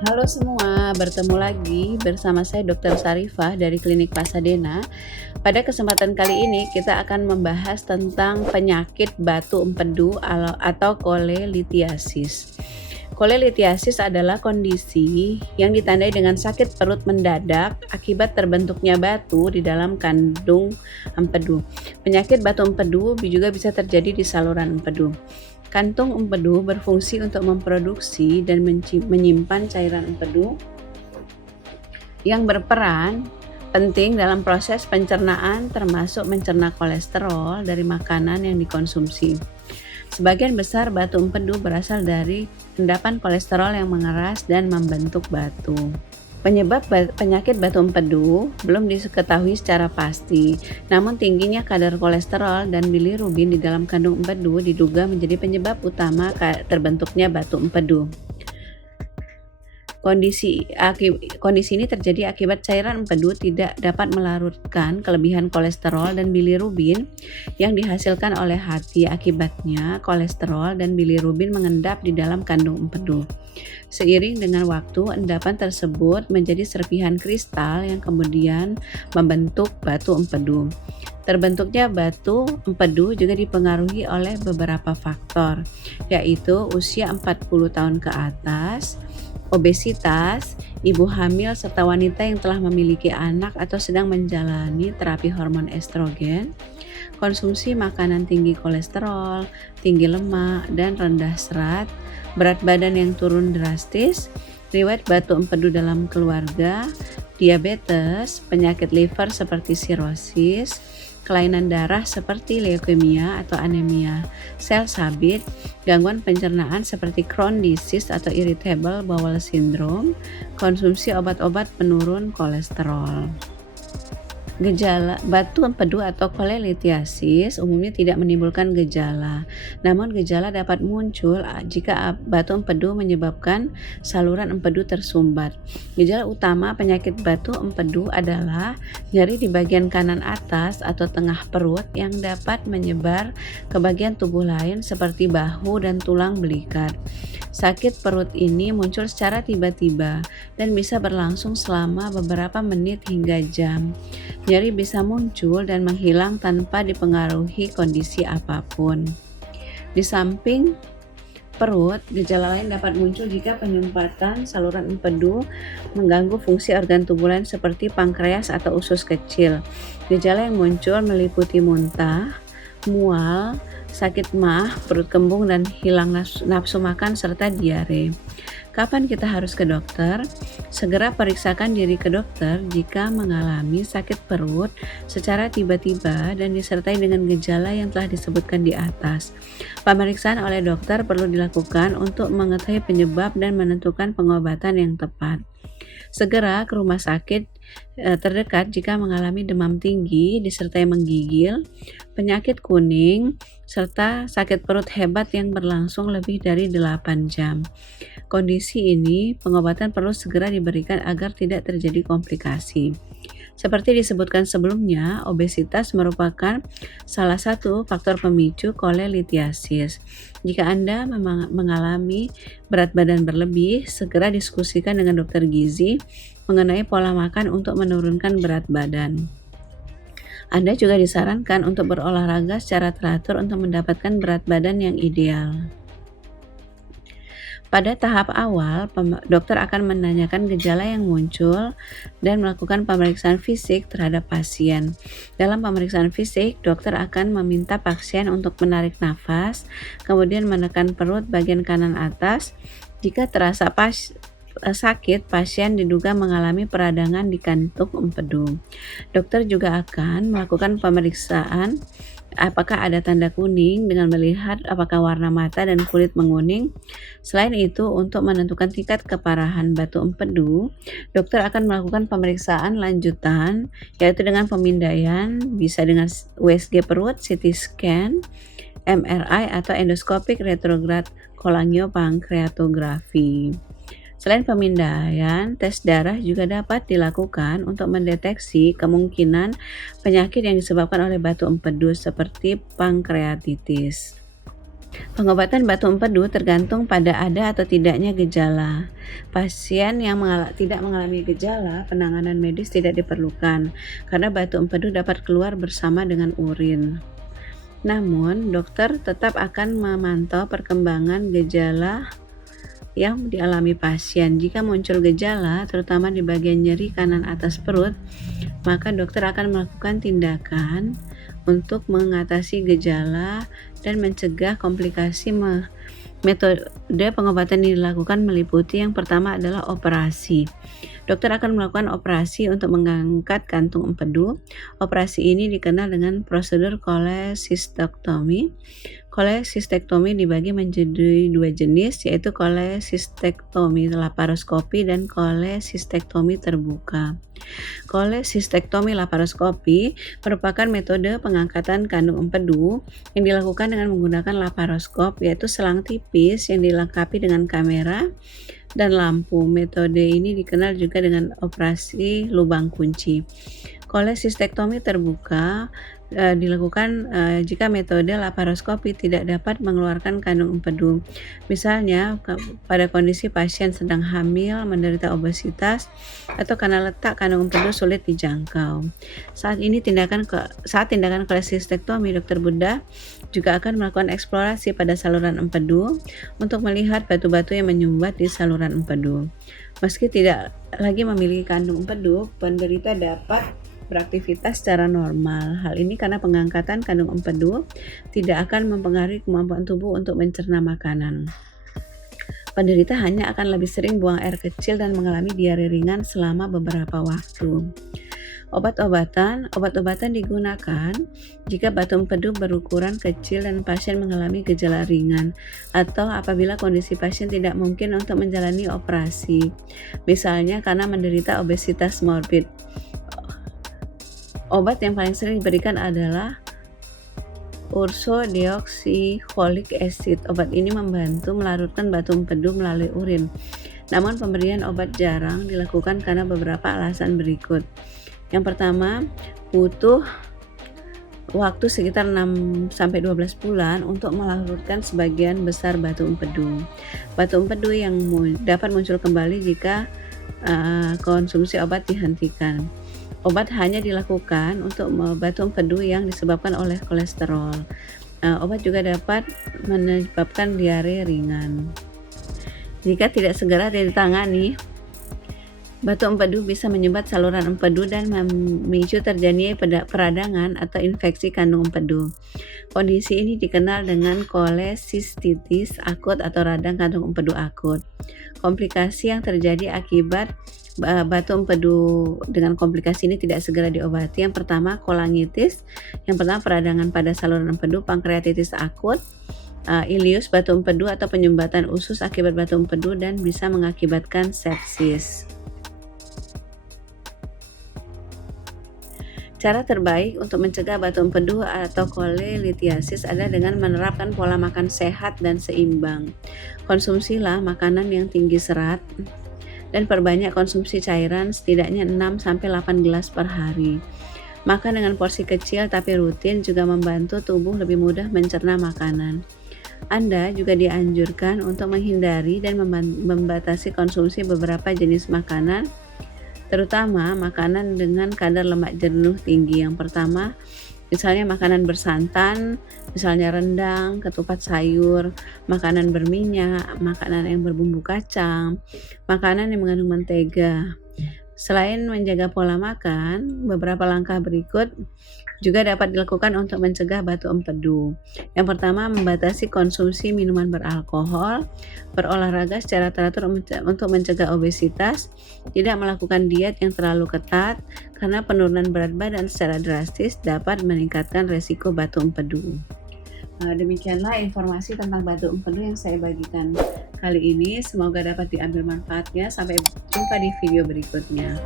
Halo semua, bertemu lagi bersama saya Dr. Sarifah dari Klinik Pasadena. Pada kesempatan kali ini kita akan membahas tentang penyakit batu empedu atau kolelitiasis. Kolelitiasis adalah kondisi yang ditandai dengan sakit perut mendadak akibat terbentuknya batu di dalam kandung empedu. Penyakit batu empedu juga bisa terjadi di saluran empedu. Kantung empedu berfungsi untuk memproduksi dan menyimpan cairan empedu yang berperan penting dalam proses pencernaan, termasuk mencerna kolesterol dari makanan yang dikonsumsi. Sebagian besar batu empedu berasal dari endapan kolesterol yang mengeras dan membentuk batu. Penyebab penyakit batu empedu belum diketahui secara pasti, namun tingginya kadar kolesterol dan bilirubin di dalam kandung empedu diduga menjadi penyebab utama terbentuknya batu empedu. Kondisi ini terjadi akibat cairan empedu tidak dapat melarutkan kelebihan kolesterol dan bilirubin yang dihasilkan oleh hati. Akibatnya, kolesterol dan bilirubin mengendap di dalam kandung empedu. Seiring dengan waktu, endapan tersebut menjadi serpihan kristal yang kemudian membentuk batu empedu. Terbentuknya batu empedu juga dipengaruhi oleh beberapa faktor, yaitu usia 40 tahun ke atas, obesitas, ibu hamil serta wanita yang telah memiliki anak atau sedang menjalani terapi hormon estrogen, konsumsi makanan tinggi kolesterol, tinggi lemak, dan rendah serat, berat badan yang turun drastis, riwayat batu empedu dalam keluarga, diabetes, penyakit liver seperti sirosis, kelainan darah seperti leukemia atau anemia, sel sabit, gangguan pencernaan seperti Crohn disease atau irritable bowel syndrome, konsumsi obat-obat penurun kolesterol. Gejala batu empedu atau kolelitiasis umumnya tidak menimbulkan gejala, namun gejala dapat muncul jika batu empedu menyebabkan saluran empedu tersumbat. Gejala utama penyakit batu empedu adalah nyeri di bagian kanan atas atau tengah perut yang dapat menyebar ke bagian tubuh lain seperti bahu dan tulang belikat. Sakit perut ini muncul secara tiba-tiba dan bisa berlangsung selama beberapa menit hingga jam. Nyeri bisa muncul dan menghilang tanpa dipengaruhi kondisi apapun. Di samping perut, gejala lain dapat muncul jika penyumbatan saluran empedu mengganggu fungsi organ tubuh lain seperti pankreas atau usus kecil. Gejala yang muncul meliputi muntah, mual, sakit maag, perut kembung, dan hilang nafsu makan serta diare. Kapan kita harus ke dokter? Segera periksakan diri ke dokter jika mengalami sakit perut secara tiba-tiba dan disertai dengan gejala yang telah disebutkan di atas. Pemeriksaan oleh dokter perlu dilakukan untuk mengetahui penyebab dan menentukan pengobatan yang tepat. Segera ke rumah sakit terdekat jika mengalami demam tinggi disertai menggigil, penyakit kuning, serta sakit perut hebat yang berlangsung lebih dari 8 jam. Kondisi ini, pengobatan perlu segera diberikan agar tidak terjadi komplikasi. Seperti disebutkan sebelumnya, obesitas merupakan salah satu faktor pemicu kolelitiasis. Jika Anda mengalami berat badan berlebih, segera diskusikan dengan dokter gizi mengenai pola makan untuk menurunkan berat badan. Anda juga disarankan untuk berolahraga secara teratur untuk mendapatkan berat badan yang ideal. Pada tahap awal, dokter akan menanyakan gejala yang muncul dan melakukan pemeriksaan fisik terhadap pasien. Dalam pemeriksaan fisik, dokter akan meminta pasien untuk menarik nafas, kemudian menekan perut bagian kanan atas. Jika terasa sakit, pasien diduga mengalami peradangan di kantung empedu. Dokter juga akan melakukan pemeriksaan apakah ada tanda kuning dengan melihat apakah warna mata dan kulit menguning. Selain itu, untuk menentukan tingkat keparahan batu empedu, dokter akan melakukan pemeriksaan lanjutan, yaitu dengan pemindaian, bisa dengan USG perut, CT scan, MRI, atau endoscopic retrograde cholangiopankreatografi. Selain pemindaian, tes darah juga dapat dilakukan untuk mendeteksi kemungkinan penyakit yang disebabkan oleh batu empedu seperti pankreatitis. Pengobatan batu empedu tergantung pada ada atau tidaknya gejala. Pasien yang tidak mengalami gejala, penanganan medis tidak diperlukan karena batu empedu dapat keluar bersama dengan urin. Namun, dokter tetap akan memantau perkembangan gejala yang dialami pasien. Jika muncul gejala, terutama di bagian nyeri kanan atas perut, maka dokter akan melakukan tindakan untuk mengatasi gejala dan mencegah komplikasi. Metode pengobatan yang dilakukan meliputi yang pertama adalah operasi. Dokter akan melakukan operasi untuk mengangkat kantung empedu. Operasi ini dikenal dengan prosedur kolesistektomi. Kolesistektomi dibagi menjadi dua jenis, yaitu kolesistektomi laparoskopi dan kolesistektomi terbuka. Kolesistektomi laparoskopi merupakan metode pengangkatan kandung empedu yang dilakukan dengan menggunakan laparoskop, yaitu selang tipis yang dilengkapi dengan kamera dan lampu. Metode ini dikenal juga dengan operasi lubang kunci. Kolesistektomi terbuka dilakukan jika metode laparoskopi tidak dapat mengeluarkan kandung empedu. Misalnya pada kondisi pasien sedang hamil, menderita obesitas, atau karena letak kandung empedu sulit dijangkau. Saat tindakan kolesistektomi, dokter bedah juga akan melakukan eksplorasi pada saluran empedu untuk melihat batu-batu yang menyumbat di saluran empedu. Meski tidak lagi memiliki kandung empedu, penderita dapat beraktivitas secara normal. Hal ini karena pengangkatan kandung empedu tidak akan mempengaruhi kemampuan tubuh untuk mencerna makanan. Penderita hanya akan lebih sering buang air kecil dan mengalami diare ringan selama beberapa waktu. Obat-obatan digunakan jika batu empedu berukuran kecil dan pasien mengalami gejala ringan atau apabila kondisi pasien tidak mungkin untuk menjalani operasi, misalnya karena menderita obesitas morbid. Obat yang paling sering diberikan adalah ursodeoxycholic acid. Obat ini membantu melarutkan batu empedu melalui urin. Namun pemberian obat jarang dilakukan karena beberapa alasan berikut. Yang pertama, butuh waktu sekitar 6-12 bulan untuk melarutkan sebagian besar batu empedu. Batu empedu yang dapat muncul kembali jika konsumsi obat dihentikan. Obat hanya dilakukan untuk batu empedu yang disebabkan oleh kolesterol. Obat juga dapat menyebabkan diare ringan. Jika tidak segera ditangani, batu empedu bisa menyumbat saluran empedu dan memicu terjadinya peradangan atau infeksi kandung empedu. Kondisi ini dikenal dengan kolesistitis akut atau radang kandung empedu akut. Komplikasi yang terjadi akibat batu empedu dengan komplikasi ini tidak segera diobati. Yang pertama, kolangitis. Yang pertama, peradangan pada saluran empedu, pankreatitis akut, ileus batu empedu atau penyumbatan usus akibat batu empedu dan bisa mengakibatkan sepsis. Cara terbaik untuk mencegah batu empedu atau kolelithiasis adalah dengan menerapkan pola makan sehat dan seimbang. Konsumsilah makanan yang tinggi serat dan perbanyak konsumsi cairan setidaknya 6-8 gelas per hari. Makan dengan porsi kecil tapi rutin juga membantu tubuh lebih mudah mencerna makanan. Anda juga dianjurkan untuk menghindari dan membatasi konsumsi beberapa jenis makanan, terutama makanan dengan kadar lemak jenuh tinggi. Yang pertama, misalnya makanan bersantan, misalnya rendang, ketupat sayur, makanan berminyak, makanan yang berbumbu kacang, makanan yang mengandung mentega. Selain menjaga pola makan, beberapa langkah berikut juga dapat dilakukan untuk mencegah batu empedu. Yang pertama, membatasi konsumsi minuman beralkohol, berolahraga secara teratur untuk mencegah obesitas, tidak melakukan diet yang terlalu ketat, karena penurunan berat badan secara drastis dapat meningkatkan resiko batu empedu. Demikianlah informasi tentang batu empedu yang saya bagikan kali ini. Semoga dapat diambil manfaatnya. Sampai jumpa di video berikutnya.